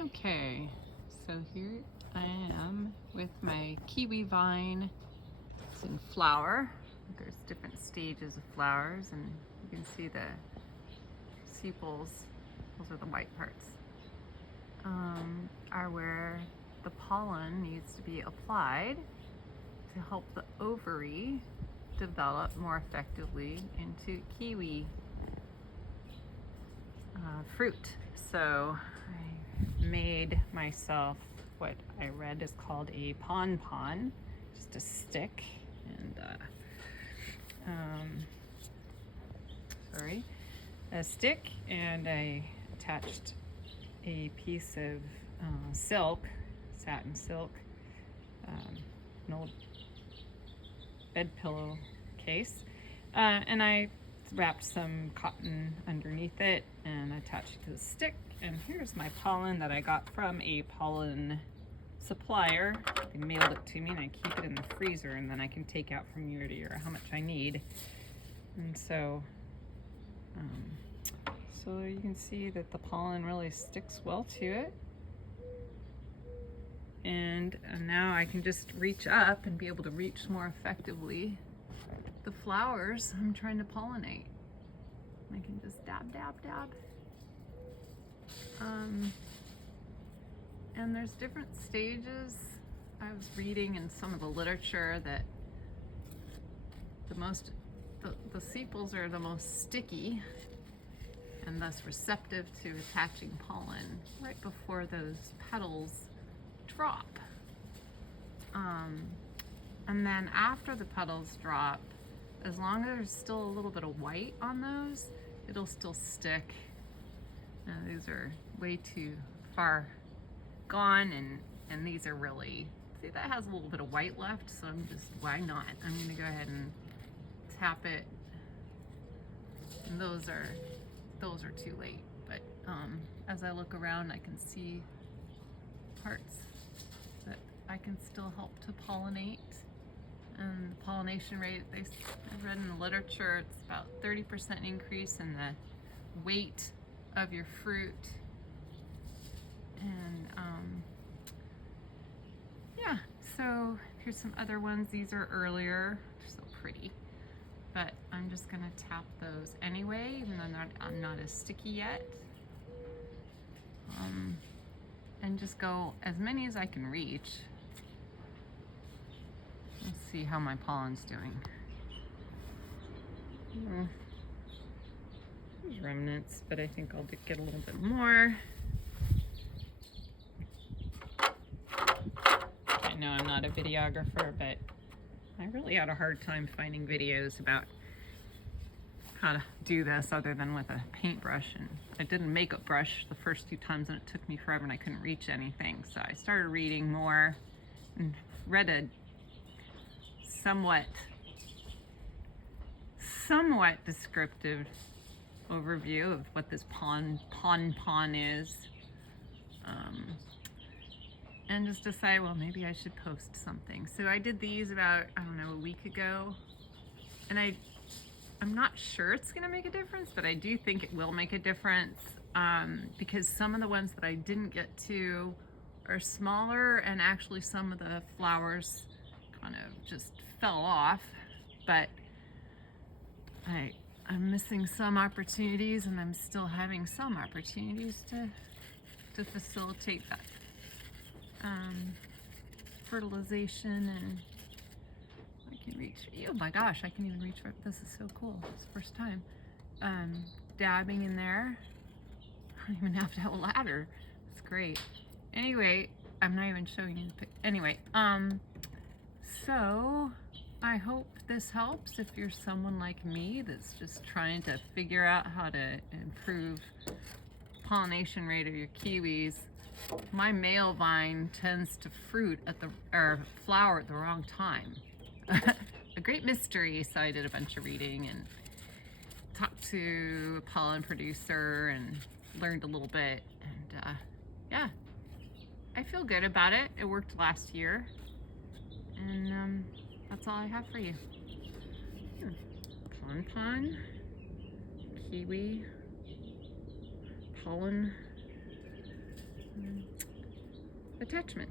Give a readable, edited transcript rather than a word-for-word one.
Okay, so here I am with my kiwi vine. It's in flower. There's different stages of flowers, and you can see the sepals, those are the white parts, are where the pollen needs to be applied to help the ovary develop more effectively into kiwi fruit. So I made myself what I read is called a pon, just a stick, and a stick, and I attached a piece of silk, satin silk, an old bed pillow case, and I wrapped some cotton underneath it and attached it to the stick. And here's my pollen that I got from a pollen supplier. They mailed it to me, and I keep it in the freezer, and then I can take out from year to year how much I need. And so you can see that the pollen really sticks well to it. And now I can just reach up and be able to reach more effectively the flowers I'm trying to pollinate. I can just dab, dab, dab. And there's different stages. I was reading in some of the literature that the sepals are the most sticky and thus receptive to attaching pollen right before those petals drop. And then after the petals drop, as long as there's still a little bit of white on those, it'll still stick. Now, these are way too far gone, and these are really, see, that has a little bit of white left, so why not? I'm gonna go ahead and tap it. And those are too late, but as I look around, I can see parts that I can still help to pollinate. And the pollination rate, I read in the literature, it's about 30% increase in the weight of your fruit. And yeah, so here's some other ones. These are earlier, they're so pretty, but I'm just gonna tap those anyway, even though I'm not as sticky yet. And just go as many as I can reach. Let's see how my pollen's doing. There's remnants, but I think I'll get a little bit more. I know I'm not a videographer, but I really had a hard time finding videos about how to do this other than with a paintbrush. And I didn't make a brush the first 2 times, and it took me forever, and I couldn't reach anything. So I started reading more and read a somewhat descriptive overview of what this pon is, and just decide, well, maybe I should post something. So I did these about, I don't know, a week ago, and I'm not sure it's gonna make a difference, but I do think it will make a difference, because some of the ones that I didn't get to are smaller, and actually some of the flowers kind of just fell off, but I'm missing some opportunities, and I'm still having some opportunities to facilitate that fertilization. And I can reach, oh my gosh, I can even reach, this is so cool, it's the first time. Dabbing in there, I don't even have to have a ladder, it's great. Anyway, I'm not even showing you the pic. Anyway, so I hope this helps if you're someone like me that's just trying to figure out how to improve pollination rate of your kiwis. My male vine tends to flower at the wrong time. A great mystery. So I did a bunch of reading and talked to a pollen producer and learned a little bit, and yeah, I feel good about it. It worked last year, and that's all I have for you. Pon, kiwi, pollen. attachment.